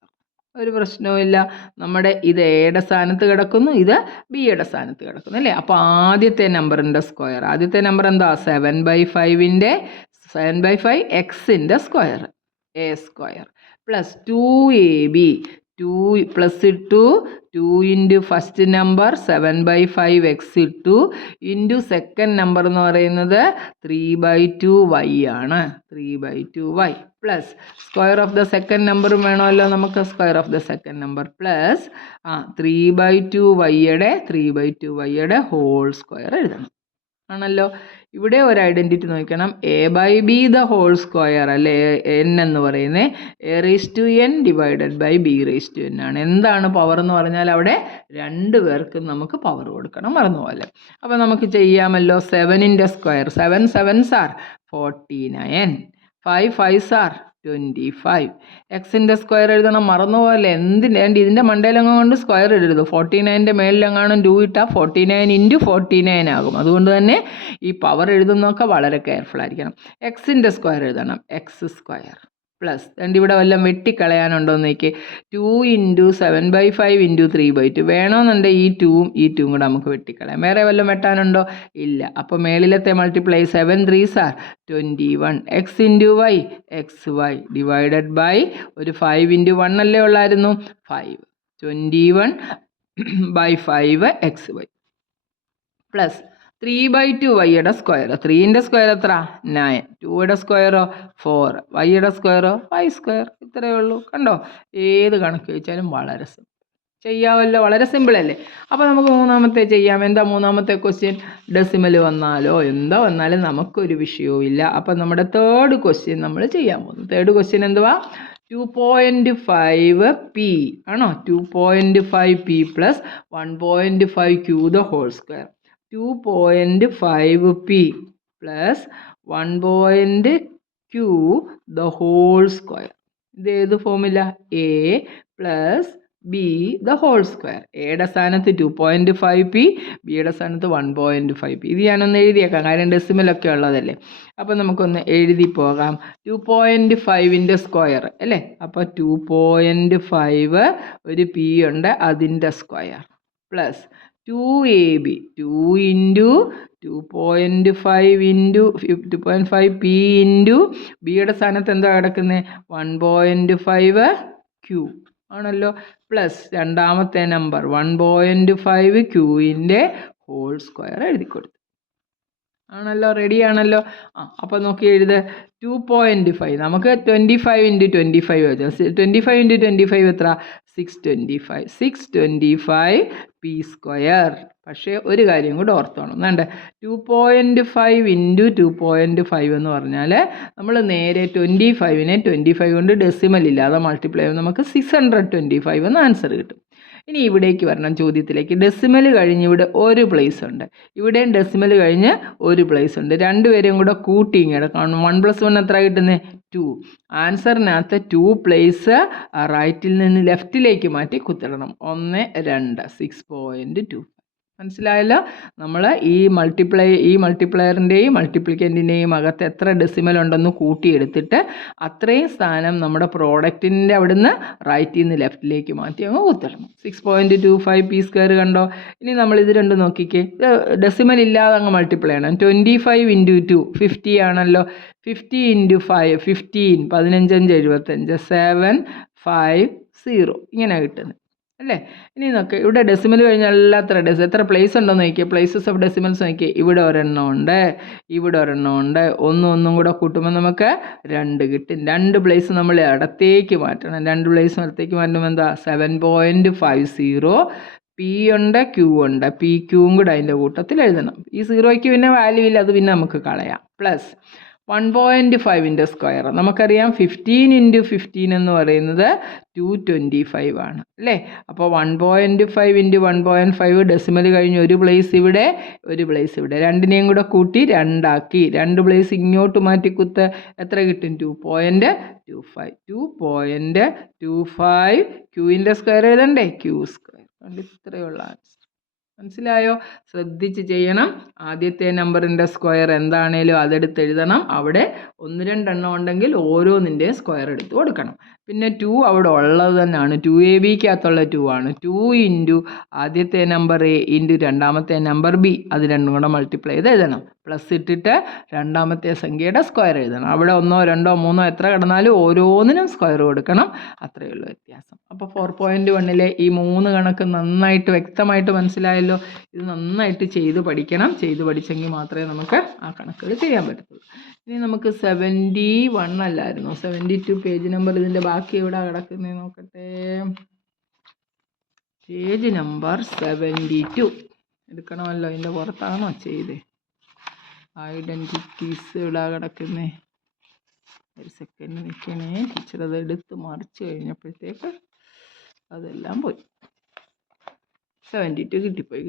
ഒരു പ്രശ്നവുമില്ല. നമ്മുടെ ഇത് എയുടെ സ്ഥാനത്ത് കിടക്കുന്നു, ഇത് ബിയുടെ സ്ഥാനത്ത് കിടക്കുന്നു അല്ലേ. അപ്പോൾ ആദ്യത്തെ നമ്പറിൻ്റെ സ്ക്വയർ, ആദ്യത്തെ നമ്പർ എന്താ, 7/5 എക്സിൻ്റെ square A square plus 2ab 2 plus ഇട്ടു 2 ഇൻറ്റു ഫസ്റ്റ് നമ്പർ 7/5x ഇട്ടു ഇൻറ്റു സെക്കൻഡ് നമ്പർ എന്ന് പറയുന്നത് 3/2y ആണ്. 3/2y plus square of the second നമ്പറും വേണമല്ലോ നമുക്ക്. Square of the second number plus 3/2y യുടെ ഹോൾ സ്ക്വയർ എഴുതണം ആണല്ലോ. ഇവിടെ ഒരു ഐഡൻറ്റിറ്റി നോക്കണം, a/b ദ ഹോൾ സ്ക്വയർ അല്ലേ. n എന്ന് പറയുന്നത് a⁻n ഡിവൈഡഡ് ബൈ b⁻n ആണ്. എന്താണ് പവർ എന്ന് പറഞ്ഞാൽ അവിടെ രണ്ട് പേർക്കും നമുക്ക് പവർ കൊടുക്കണം, മറന്നുപോലെ. അപ്പോൾ നമുക്ക് ചെയ്യാമല്ലോ. 7ൻ്റെ square 7 7s are 49, 5 5s are 25. എക്സിൻ്റെ സ്ക്വയർ എഴുതണം, മറന്നുപോലെ. ഇതിൻ്റെ മണ്ടയിലെങ്ങാൻ കൊണ്ട് സ്ക്വയർ എഴുതരുത്. 49ൻ്റെ മേളിലെങ്ങാനും 2 ഇട്ടാൽ 49 ഇൻറ്റു 49 ആകും. അതുകൊണ്ട് തന്നെ ഈ പവർ എഴുതുന്നതൊക്കെ വളരെ കെയർഫുൾ ആയിരിക്കണം. എക്സിൻ്റെ സ്ക്വയർ എഴുതണം, എക്സ് സ്ക്വയർ പ്ലസ് ഇവിടെ വല്ലതും വെട്ടിക്കളയാനുണ്ടോ എന്ന് നോക്കി. 2 ഇൻറ്റു 7/5 ഇൻറ്റു 3/2 വേണമെന്നുണ്ടെങ്കിൽ ഈ 2ഉം കൂടെ നമുക്ക് വെട്ടിക്കളയാം. വേറെ വല്ലതും വെട്ടാനുണ്ടോ, ഇല്ല. അപ്പോൾ മേളിലത്തെ multiply 7 3s are 21, X into Y X Y divided by ഒരു 5 ഇൻറ്റു 1 അല്ലേ ഉള്ളായിരുന്നു, 5 21/5 X Y plus 3/2y square. 3ൻ്റെ സ്ക്വയർ എത്ര, 9, 2യുടെ സ്ക്വയറോ 4, വൈയുടെ സ്ക്വയറോ y സ്ക്വയർ. ഇത്രയേ ഉള്ളൂ. കണ്ടോ, ഏത് കണക്ക് വെച്ചാലും വളരെ സിമ്പിൾ ചെയ്യാമല്ലോ, വളരെ സിമ്പിൾ അല്ലേ. അപ്പോൾ നമുക്ക് മൂന്നാമത്തെ ചെയ്യാം. എന്താ മൂന്നാമത്തെ ക്വസ്റ്റ്യൻ, ഡെസിമൽ വന്നാലോ എന്താ വന്നാലും നമുക്കൊരു വിഷയവും ഇല്ല. അപ്പം നമ്മുടെ തേർഡ് ക്വസ്റ്റ്യൻ നമ്മൾ ചെയ്യാൻ പോകുന്നു. തേർഡ് ക്വസ്റ്റ്യൻ എന്തുവാ, 2.5p ആണോ. 2.5p plus 1.5q the whole square. 2.5p plus 1.q the whole square. ഇത് ഏത് ഫോമില, a plus b the whole square. എയുടെ സ്ഥാനത്ത് 2.5p, ബിയുടെ സ്ഥാനത്ത് 1.5p. ഇത് ഞാനൊന്ന് എഴുതിയേക്കാം, കാര്യം ഡെസിമലൊക്കെ ഉള്ളതല്ലേ. അപ്പോൾ നമുക്കൊന്ന് എഴുതി പോകാം. 2.5ൻ്റെ സ്ക്വയർ അല്ലേ. അപ്പോൾ 2.5 ഒരു p ഉണ്ട്, അതിൻ്റെ square plus 2ab 2 into 2.5 into 2.5p into ബിയുടെ സ്ഥാനത്ത് എന്താ കിടക്കുന്നത്, 1.5q ആണല്ലോ. പ്ലസ് രണ്ടാമത്തെ നമ്പർ 1.5qൻ്റെ ഹോൾ സ്ക്വയർ എഴുതി കൊടുത്തു ആണല്ലോ. റെഡി ആണല്ലോ. അപ്പോൾ നോക്കി എഴുത്. 2.5 നമുക്ക് 25 ഇൻറ്റു 25 വെച്ചാൽ 25 ഇൻറ്റു 25 എത്ര, 625. 625p square. പക്ഷേ ഒരു കാര്യം കൂടെ ഓർത്തോണം, വേണ്ടേ. 2.5 ഇൻറ്റു 2.5 എന്ന് പറഞ്ഞാൽ നമ്മൾ നേരെ 25നെ 25 കൊണ്ട് ഡെസിമൽ ഇല്ലാതെ മൾട്ടിപ്ലൈ ചെയ്യുമ്പോൾ നമുക്ക് 625 എന്ന് ആൻസർ കിട്ടും. ഇനി ഇവിടേക്ക് വരണം ചോദ്യത്തിലേക്ക്. ഡെസിമൽ കഴിഞ്ഞ് ഇവിടെ ഒരു പ്ലേസ് ഉണ്ട്, ഇവിടെയും ഡെസിമൽ കഴിഞ്ഞ് ഒരു പ്ലേസ് ഉണ്ട്. രണ്ടുപേരെയും കൂടെ കൂട്ടി ഇങ്ങനെ കാണും. 1 + 1 എത്ര കിട്ടുന്നത്, 2. ആൻസറിനകത്ത് 2 പ്ലേസ് റൈറ്റിൽ നിന്ന് ലെഫ്റ്റിലേക്ക് മാറ്റി കുത്തിടണം. 1 2 6.2. മനസ്സിലായല്ലോ? നമ്മൾ ഈ മൾട്ടിപ്ലയറിൻ്റെയും മൾട്ടിപ്ലിക്കൻറ്റിൻ്റെയും അകത്ത് എത്ര ഡെസിമൽ ഉണ്ടെന്ന് കൂട്ടിയെടുത്തിട്ട് അത്രയും സ്ഥാനം നമ്മുടെ പ്രോഡക്റ്റിൻ്റെ അവിടുന്ന് റൈറ്റിൽ നിന്ന് ലെഫ്റ്റിലേക്ക് മാറ്റി അങ്ങ് കുത്തിടണം. 6.25 പി സ്ക്വയർ കണ്ടോ? ഇനി നമ്മൾ ഇത് രണ്ടും നോക്കിക്കേ, ഡെസിമൽ ഇല്ലാതെ അങ്ങ് മൾട്ടിപ്ലൈ ചെയ്യണം. 25 ഇൻറ്റു 2 50 ആണല്ലോ. 50 ഇൻറ്റു 5 15, 15 75, 750 ഇങ്ങനെ കിട്ടുന്നത് അല്ലേ? ഇനി നോക്കുക, ഇവിടെ ഡെസിമൽ കഴിഞ്ഞാൽ എത്ര പ്ലേസ് ഉണ്ടെന്ന് നോക്കിയേ. പ്ലേസസ് ഓഫ് ഡെസിമൽസ് നോക്കിയേ. ഇവിടെ ഒരെണ്ണം ഉണ്ട്, ഇവിടെ ഒരെണ്ണം ഉണ്ട്. ഒന്നും കൂടെ കൂട്ടുമ്പോൾ നമുക്ക് 2 കിട്ടും. 2 പ്ലേസ് നമ്മൾ ഇടത്തേക്ക് മാറ്റണം. 2 പ്ലേസ് ഇടത്തേക്ക് മാറ്റുമ്പോൾ എന്താ 7.50. പി ഉണ്ട്, ക്യൂ ഉണ്ട്. പി ക്യൂവും കൂടെ അതിൻ്റെ കൂട്ടത്തിൽ എഴുതണം. ഈ 0യ്ക്ക് പിന്നെ വാല്യൂ ഇല്ല, അത് പിന്നെ നമുക്ക് കളയാം. Plus 1.5 square. നമുക്കറിയാം 15 ഇൻറ്റു 15 എന്ന് പറയുന്നത് 225 ആണ് അല്ലേ? അപ്പോൾ 1.5 ഇൻറ്റു 1.5 ഡെസിമൽ കഴിഞ്ഞ് ഒരു പ്ലേസ് ഇവിടെ, ഒരു പ്ലേസ് ഇവിടെ. രണ്ടിനെയും കൂടെ കൂട്ടി 2 ആക്കി. 2 പ്ലേസ് ഇങ്ങോട്ട് മാറ്റിക്കുത്ത്. എത്ര കിട്ടും? 2.25. 2.25 ക്യൂവിൻ്റെ സ്ക്വയർ എഴുതണ്ടേ? Q square. അതുകൊണ്ട് ഇത്രയുള്ള ആൻസർ. മനസ്സിലായോ? ശ്രദ്ധിച്ച് ചെയ്യണം. ആദ്യത്തെ നമ്പറിൻ്റെ സ്ക്വയർ എന്താണേലും അതെടുത്ത് എഴുതണം. അവിടെ 1-2 എണ്ണം ഉണ്ടെങ്കിൽ ഓരോന്നിൻ്റെയും സ്ക്വയർ എടുത്ത് കൊടുക്കണം. പിന്നെ 2 അവിടെ ഉള്ളത് തന്നെയാണ്. 2ab-ക്കകത്തുള്ള 2 ആണ്. 2 ഇൻറ്റു ആദ്യത്തെ നമ്പർ എ ഇൻറ്റു രണ്ടാമത്തെ നമ്പർ ബി, അത് രണ്ടും കൂടെ മൾട്ടിപ്ലൈ ചെയ്ത് എഴുതണം. പ്ലസ് ഇട്ടിട്ട് രണ്ടാമത്തെ സംഖ്യയുടെ സ്ക്വയർ എഴുതണം. അവിടെ 1, 2, 3 എത്ര കിടന്നാലും ഓരോന്നിനും സ്ക്വയർ കൊടുക്കണം. അത്രയേ ഉള്ളൂ വ്യത്യാസം. അപ്പോൾ 4.1-ലെ ഈ 3 കണക്ക് നന്നായിട്ട് വ്യക്തമായിട്ട് മനസ്സിലായല്ലോ. ഇത് നന്നായിട്ട് ചെയ്ത് പഠിക്കണം. ചെയ്ത് പഠിച്ചെങ്കിൽ മാത്രമേ നമുക്ക് ആ കണക്കുകൾ ചെയ്യാൻ പറ്റത്തുള്ളൂ. ഇനി നമുക്ക് 71 അല്ലായിരുന്നു, 72 പേജ് നമ്പർ. ഇതിൻ്റെ ബാക്കി എവിടെ കിടക്കുന്നത് നോക്കട്ടെ. Page number 72 എടുക്കണമല്ലോ. അതിൻ്റെ പുറത്താണോ ചെയ്തേ? ഐഡൻറ്റിറ്റീസ് ഇവിടെ കിടക്കുന്നേ. ഒരു സെക്കൻഡ് നിൽക്കണേ. ടീച്ചർ അത് എടുത്ത് മറിച്ച് കഴിഞ്ഞപ്പോഴത്തേക്ക് അതെല്ലാം പോയി. 72 കിട്ടിപ്പോയി.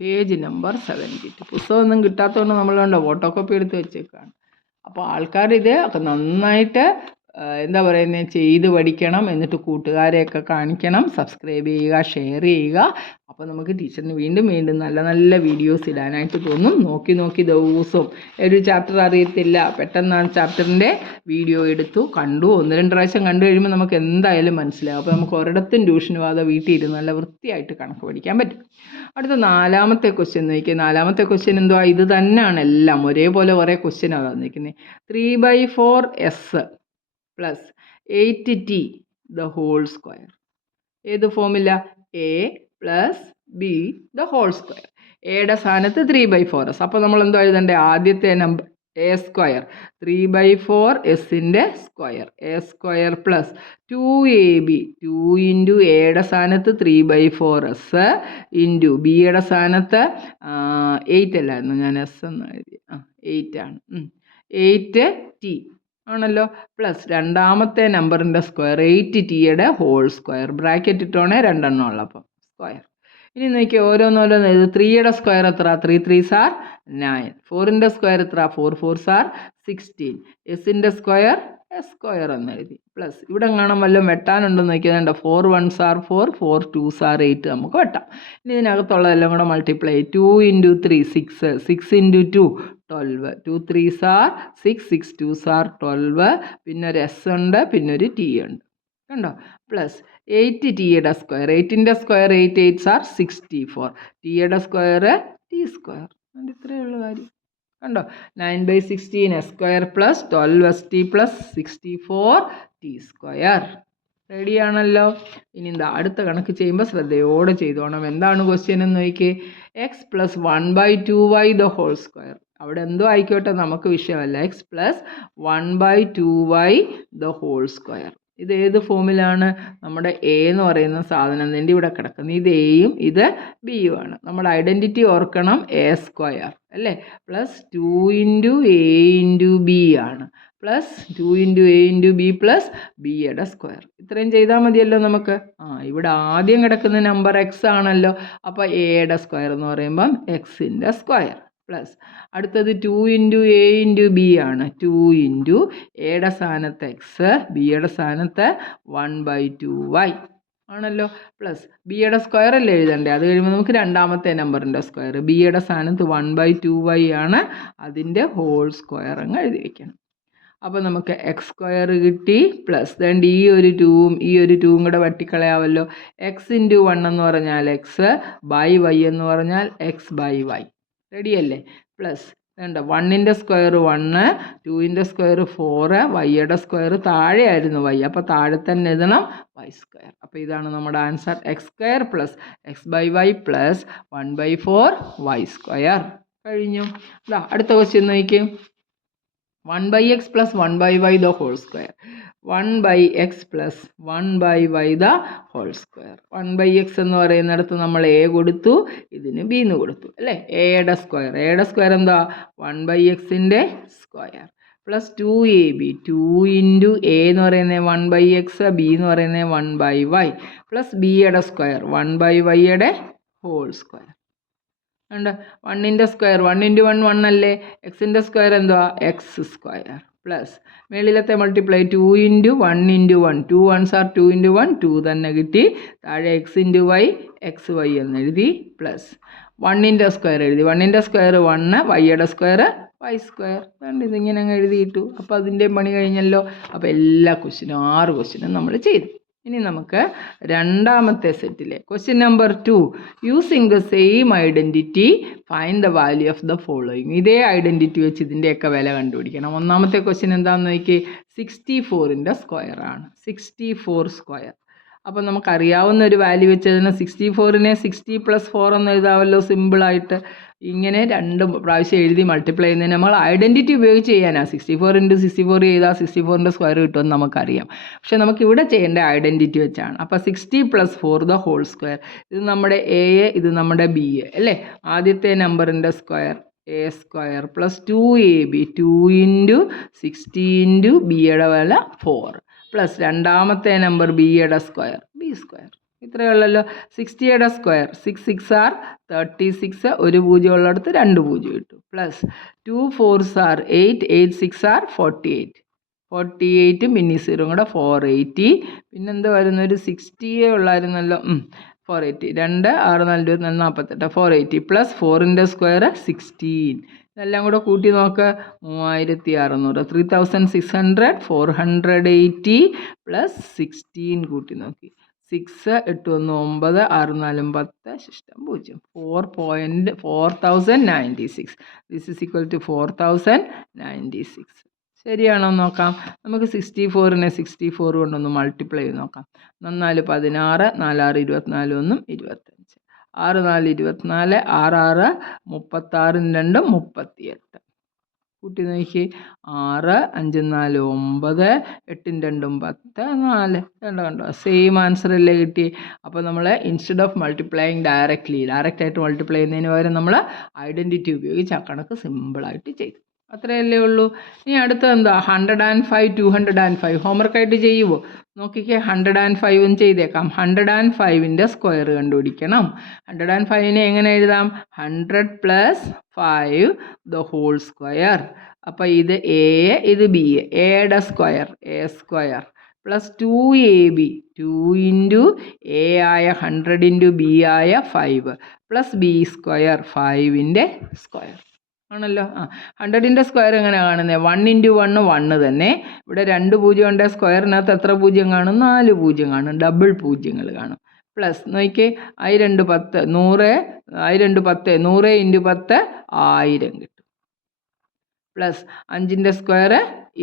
Page number 72. പുസ്തകമൊന്നും കിട്ടാത്തതുകൊണ്ട് നമ്മളുണ്ടോ ഫോട്ടോ കോപ്പി എടുത്ത് വെച്ചേക്കാണ്. അപ്പോൾ ആൾക്കാർ ഇത് ഒക്കെ നന്നായിട്ട് എന്താ പറയുന്നത് ചെയ്ത് പഠിക്കണം. എന്നിട്ട് കൂട്ടുകാരെയൊക്കെ കാണിക്കണം. സബ്സ്ക്രൈബ് ചെയ്യുക, ഷെയർ ചെയ്യുക. അപ്പോൾ നമുക്ക് ടീച്ചറിന് വീണ്ടും നല്ല നല്ല വീഡിയോസ് ഇടാനായിട്ട് തോന്നും. നോക്കി ദിവസവും ഒരു ചാപ്റ്റർ അറിയത്തില്ല, പെട്ടെന്നാണ് ചാപ്റ്ററിൻ്റെ വീഡിയോ എടുത്തു കണ്ടു. 1-2 പ്രാവശ്യം കണ്ടു കഴിയുമ്പോൾ നമുക്ക് എന്തായാലും മനസ്സിലാവും. അപ്പോൾ നമുക്ക് ഒരിടത്തും ട്യൂഷന് പോകാതെ വീട്ടിൽ ഇരുന്ന് നല്ല വൃത്തിയായിട്ട് കണക്ക് പഠിക്കാൻ പറ്റും. അടുത്ത 4ാമത്തെ ക്വസ്റ്റ്യൻ നോക്കിയാൽ 4ാമത്തെ ക്വസ്റ്റ്യൻ എന്തുവാ? ഇത് തന്നെയാണ് എല്ലാം ഒരേപോലെ കുറേ ക്വസ്റ്റ്യൻ ആണ് തന്നിരിക്കുന്നത്. 3/4s plus 8t the whole square. ഏത് ഫോമില്ല? a plus b the whole square. എയുടെ സ്ഥാനത്ത് 3/4s. അപ്പോൾ നമ്മൾ എന്തോ എഴുതണ്ടേ? ആദ്യത്തെ നമ്പർ എ സ്ക്വയർ 3/4s-ൻ്റെ square. A square plus 2ab. 2 into എയുടെ സ്ഥാനത്ത് 3/4s ഇൻറ്റു ബിയുടെ സ്ഥാനത്ത് 8 അല്ലായിരുന്നു, ഞാൻ എസ് എന്ന് എഴുതി. 8 ആണ്. 8t ആണല്ലോ. പ്ലസ് രണ്ടാമത്തെ നമ്പറിൻ്റെ സ്ക്വയർ 8tയുടെ ഹോൾ സ്ക്വയർ. ബ്രാക്കറ്റ് ഇട്ടോണേ 2 എണ്ണം ഉള്ളപ്പം സ്ക്വയർ. ഇനി നോക്കിയാൽ ഓരോന്നോരോന്ന് ഇത് 3യുടെ സ്ക്വയർ എത്ര? 3 3s are 9. 4ൻ്റെ സ്ക്വയർ എത്ര? 4 4s are 16. എസിൻ്റെ സ്ക്വയർ എസ് സ്ക്വയർ എന്ന് എഴുതി. പ്ലസ് ഇവിടെ കാണാൻ വല്ലതും വെട്ടാനുണ്ടെന്ന് നോക്കിയാൽ 4 1s are 4, 4 2s are 8 നമുക്ക് വെട്ടാം. ഇനി ഇതിനകത്തുള്ളതെല്ലാം കൂടെ multiply. 2 into 3 6, 6 into 2 12, 2 3s are 6, 6 2s are 12. പിന്നെ ഒരു എസ് ഉണ്ട്, പിന്നെ ഒരു ടി ഉണ്ട്. കണ്ടോ? പ്ലസ് 8tയുടെ സ്ക്വയർ. 8ൻ്റെ സ്ക്വയർ 8 8s are 64. ടിയുടെ സ്ക്വയർ ടി സ്ക്വയർ. അതുകൊണ്ട് ഇത്രയേ ഉള്ളൂ കാര്യം. കണ്ടോ? 9/16 S square plus 12st plus 64t square. റെഡിയാണല്ലോ. ഇനി എന്താ അടുത്ത കണക്ക് ചെയ്യുമ്പോൾ ശ്രദ്ധയോടെ ചെയ്തോണം. എന്താണ് ക്വസ്റ്റ്യൻ എന്ന് നോക്കിയേ. X plus 1/2y the whole square. അവിടെ എന്തോ ആയിക്കോട്ടെ, നമുക്ക് വിഷയമല്ല. X plus 1/2y the whole square. ഇത് ഏത് ഫോമിലാണ്? നമ്മുടെ എ എന്ന് പറയുന്ന സാധനം തന്നെ ഇവിടെ കിടക്കുന്നത്. ഇത് എയും ഇത് ബിയും ആണ്. നമ്മുടെ ഐഡൻറ്റിറ്റി ഓർക്കണം, എ സ്ക്വയർ അല്ലേ? Plus 2 into A into B ആണ്. Plus 2 into A into B plus ബിയുടെ സ്ക്വയർ. ഇത്രയും ചെയ്താൽ മതിയല്ലോ നമുക്ക്. ഇവിടെ ആദ്യം കിടക്കുന്ന നമ്പർ എക്സ് ആണല്ലോ. അപ്പോൾ എയുടെ സ്ക്വയർ എന്ന് പറയുമ്പം എക്സിൻ്റെ സ്ക്വയർ പ്ലസ് അടുത്തത് 2 ഇൻറ്റു എ ഇൻറ്റു ബി ആണ്. 2 ഇൻറ്റു എയുടെ സ്ഥാനത്ത് എക്സ്, ബിയുടെ സ്ഥാനത്ത് 1/2y ആണല്ലോ. പ്ലസ് ബിയുടെ സ്ക്വയർ അല്ലേ എഴുതണ്ടേ? അത് കഴിയുമ്പോൾ നമുക്ക് രണ്ടാമത്തെ നമ്പറിൻ്റെ സ്ക്വയർ, ബിയുടെ സ്ഥാനത്ത് 1/2y ആണ്, അതിൻ്റെ ഹോൾ സ്ക്വയർ അങ്ങ് എഴുതി വയ്ക്കണം. അപ്പോൾ നമുക്ക് എക്സ് സ്ക്വയർ കിട്ടി. പ്ലസ് ദണ്ട് ഈ ഒരു 2ഉം ഈ ഒരു 2ഉം കൂടെ വെട്ടിക്കളയാമല്ലോ. എക്സ് ഇൻറ്റു 1 എന്ന് പറഞ്ഞാൽ എക്സ്, ബൈ വൈ എന്ന് പറഞ്ഞാൽ എക്സ് ബൈ വൈ. റെഡിയല്ലേ? പ്ലസ് വേണ്ട 1ൻ്റെ സ്ക്വയർ 1, 2ൻ്റെ സ്ക്വയർ 4, വൈയുടെ സ്ക്വയർ താഴെയായിരുന്നു വൈ, അപ്പോൾ താഴെ തന്നെ എഴുതണം വൈ സ്ക്വയർ. അപ്പോൾ ഇതാണ് നമ്മുടെ answer, X square plus X by Y plus 1/4 Y square. കഴിഞ്ഞു. അതാ അടുത്ത ക്വസ്റ്റ്യൻ നോക്കിയും 1/x plus 1/y the whole square. 1/x plus 1/y the whole square. 1/x എന്ന് പറയുന്നിടത്ത് നമ്മൾ എ കൊടുത്തു, ഇതിന് ബി എന്ന് കൊടുത്തു അല്ലേ? എയുടെ സ്ക്വയർ എന്താ? 1/xൻ്റെ square plus 2ab, 2 into A എന്ന് പറയുന്നത് 1/x, ബി എന്ന് പറയുന്നത് 1/y പ്ലസ് ബിയുടെ സ്ക്വയർ 1/yയുടെ ഹോൾ സ്ക്വയർ. ഉണ്ട് 1ൻ്റെ സ്ക്വയർ 1 ഇൻറ്റു 1 1 അല്ലേ? എക്സിൻ്റെ സ്ക്വയർ എന്തുവാ? എക്സ് സ്ക്വയർ പ്ലസ് മേളിലത്തെ multiply 2 into 1 into 1, 2 1s are 2 into 1 2 തന്നെ കിട്ടി. താഴെ X into Y X Y എന്ന് എഴുതി പ്ലസ് 1ൻ്റെ സ്ക്വയർ എഴുതി. 1ൻ്റെ സ്ക്വയർ 1, വൈയുടെ സ്ക്വയർ വൈ സ്ക്വയർ. അതുകൊണ്ട് ഇതിങ്ങനെ അങ്ങ് എഴുതിയിട്ടു. അപ്പോൾ അതിൻ്റെ പണി കഴിഞ്ഞല്ലോ. അപ്പോൾ എല്ലാ ക്വസ്റ്റിനും 6 ക്വസ്റ്റിനും നമ്മൾ ചെയ്തു. ഇനി നമുക്ക് രണ്ടാമത്തെ സെറ്റിലെ question number 2, using the same identity find the value of the following. ഇതേ ഐഡൻറ്റിറ്റി വെച്ച് ഇതിൻ്റെയൊക്കെ വില കണ്ടുപിടിക്കണം. ഒന്നാമത്തെ ക്വസ്റ്റ്യൻ എന്താണെന്ന് നോക്കി, 64ൻ്റെ സ്ക്വയറാണ്. 64 സ്ക്വയർ. അപ്പോൾ നമുക്കറിയാവുന്ന ഒരു വാല്യൂ വെച്ച് അതിന് 64നെ 60 + 4 എന്ന് എഴുതാമല്ലോ സിമ്പിളായിട്ട്. ഇങ്ങനെ 2 പ്രാവശ്യം എഴുതി മൾട്ടിപ്ലൈ ചെയ്യുന്നതിന് നമ്മൾ ഐഡൻറ്റിറ്റി ഉപയോഗിച്ച് ചെയ്യാനാണ്. 64 × 64 ചെയ്താൽ 64ൻ്റെ സ്ക്വയർ കിട്ടുമെന്ന് നമുക്കറിയാം. പക്ഷേ നമുക്കിവിടെ ചെയ്യേണ്ട ഐഡൻറ്റിറ്റി വെച്ചാണ്. അപ്പോൾ 60 + 4 ദ ഹോൾ സ്ക്വയർ. ഇത് നമ്മുടെ എ, ഇത് നമ്മുടെ ബി അല്ലേ? ആദ്യത്തെ നമ്പറിൻ്റെ square A square plus 2ab, 2 into 60 into ബിയുടെ വില 4 പ്ലസ് രണ്ടാമത്തെ നമ്പർ ബിയുടെ സ്ക്വയർ ബി സ്ക്വയർ. ഇത്രയേ ഉള്ളല്ലോ. 60യുടെ സ്ക്വയർ 6 6 are 36, ഒരു 0 ഉള്ളിടത്ത് 2 0 കിട്ടും plus 2 4s are 8, 8 6 are 48, 48 mini 0 കൂടെ 480. പിന്നെന്താ വരുന്ന ഒരു 60 ഉള്ളായിരുന്നല്ലോ, 480, 2 6 4 24 48, 480 പ്ലസ് 4ൻ്റെ സ്ക്വയർ 16. ഇതെല്ലാം കൂടെ കൂട്ടി നോക്ക്, 3600, 3600, 480 പ്ലസ് 16 കൂട്ടി നോക്കി, 6 8 1 9, 6 4 10, ശിഷ്ടം 0, 4096. This is equal to 4096. ശരിയാണോ നോക്കാം. നമുക്ക് 64നെ 64 കൊണ്ടൊന്ന് മൾട്ടിപ്ലൈ ചെയ്ത് നോക്കാം. 4 16, 4 6 24, 1 25, 6 4 24, 6 6 36, 2 38. കൂട്ടി നോക്കി, 6 5 4 9, 8 2 10, 4. കണ്ടോ സെയിം ആൻസർ അല്ലേ കിട്ടി. അപ്പോൾ നമ്മൾ ഇൻസ്റ്റെഡ് ഓഫ് മൾട്ടിപ്ലൈയിങ് ഡയറക്റ്റായിട്ട് മൾട്ടിപ്ലൈ ചെയ്യുന്നതിന് പകരം നമ്മൾ ഐഡൻറ്റിറ്റി ഉപയോഗിച്ച് ആ കണക്ക് സിമ്പിളായിട്ട് ചെയ്തു. അത്രയല്ലേ ഉള്ളൂ. ഇനി അടുത്ത എന്താ, 105 205. ഹോംവർക്കായിട്ട് ചെയ്യുമോ? നോക്കിക്കേ, 105 ചെയ്തേക്കാം. 105ൻ്റെ സ്ക്വയർ കണ്ടുപിടിക്കണം. 105നെ എങ്ങനെ എഴുതാം? 100 + 5 ദ ഹോൾ സ്ക്വയർ. അപ്പോൾ ഇത് എ, ഇത് ബി. എയുടെ square A square plus 2ab, 2 into A ആയ 100 ഇൻറ്റു ബി ആയ 5 പ്ലസ് ബി സ്ക്വയർ 5ൻ്റെ സ്ക്വയർ ആണല്ലോ. 100ൻ്റെ സ്ക്വയർ എങ്ങനെയാണ് കാണുന്നത്? 1 ഇൻറ്റു 1 1 തന്നെ. ഇവിടെ 2 0 ഉണ്ട്. സ്ക്വയറിനകത്ത് എത്ര 0 കാണും? 4 0 കാണും. ഡബിൾ 0 കാണും. പ്ലസ് നോക്കിയേ, 1000 2 10, 100, 1000 2 10, 100 ഇൻറ്റു 10 1000 കിട്ടും. പ്ലസ് 5ൻ്റെ സ്ക്വയർ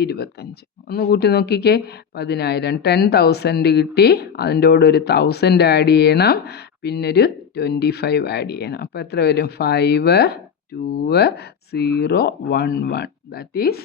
25. ഒന്ന് കൂട്ടി നോക്കിക്കേ, 10000, 10,000 കിട്ടി. അതിൻ്റെ കൂടെ ഒരു 1000 ആഡ് ചെയ്യണം, പിന്നൊരു 25 ആഡ് ചെയ്യണം. അപ്പോൾ എത്ര വരും? 5 2 0 1 1, ദാറ്റ് ഈസ്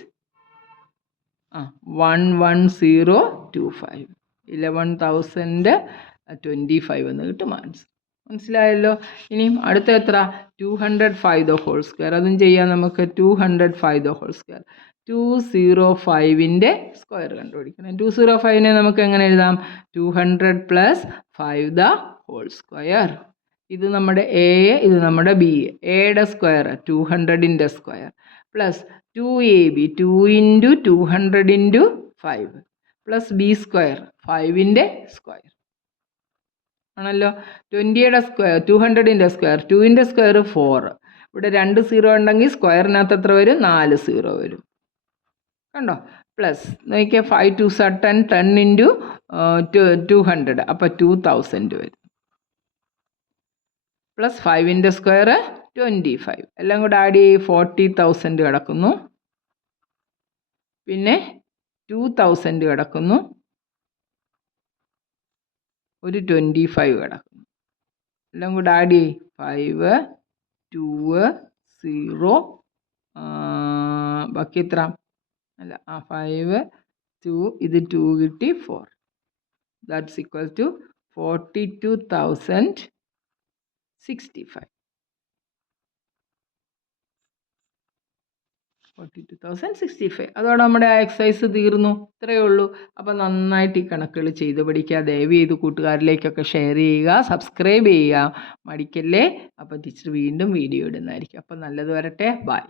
11025. 11,025 എന്ന് കിട്ടും ആൻസർ. മനസ്സിലായല്ലോ. ഇനിയും അടുത്ത എത്ര? 205 ദ ഹോൾ സ്ക്വയർ. അതും ചെയ്യാം നമുക്ക്. 205 ദ ഹോൾ സ്ക്വയർ. 205ൻ്റെ സ്ക്വയർ കണ്ടുപിടിക്കണം. 205നെ നമുക്ക് എങ്ങനെ എഴുതാം? 200 + 5 ദ ഹോൾ സ്ക്വയർ. ഇത് നമ്മുടെ എ, ഇത് നമ്മുടെ ബി. എയുടെ സ്ക്വയർ 200ൻ്റെ square plus 2ab, 2 into 200 into 5 plus B square 5ൻ്റെ സ്ക്വയർ. ആണല്ലോ. 20യുടെ സ്ക്വയർ 200ൻ്റെ സ്ക്വയർ 2ൻ്റെ സ്ക്വയർ 4. ഇവിടെ 2 സീറോ ഉണ്ടെങ്കിൽ സ്ക്വയറിനകത്ത് എത്ര വരും? 4 സീറോ വരും. കണ്ടോ? പ്ലസ് നോക്കിയാൽ 5 2s are 10, 10 ഇൻറ്റു 200, അപ്പോൾ 2000 വരും. പ്ലസ് 5ൻ്റെ സ്ക്വയർ 25, എല്ലാം കൂടെ ആഡ് ചെയ്ത് 40,000 കിടക്കുന്നു. പിന്നെ 2000 കിടക്കുന്നു, ഒരു 25 കിടക്കുന്നു. എല്ലാം കൂടെ ആഡ് ചെയ്ത് 5 2 0 ബാക്കി എത്ര? അല്ല 5 2 ഇത് 2 കിട്ടി 4. That's equal to 42,065. 42,065. അതോടെ നമ്മുടെ ആ എക്സസൈസ് തീർന്നു. ഇത്രയേ ഉള്ളൂ. അപ്പോൾ നന്നായിട്ട് ഈ കണക്കുകൾ ചെയ്ത് പഠിക്കുക. ദയവ് ചെയ്ത് കൂട്ടുകാരിലേക്കൊക്കെ ഷെയർ ചെയ്യുക, സബ്സ്ക്രൈബ് ചെയ്യുക, മടിക്കല്ലേ. അപ്പോൾ ടീച്ചർ വീണ്ടും വീഡിയോ ഇടുന്നതായിരിക്കും. അപ്പോൾ നല്ലത് വരട്ടെ. ബൈ.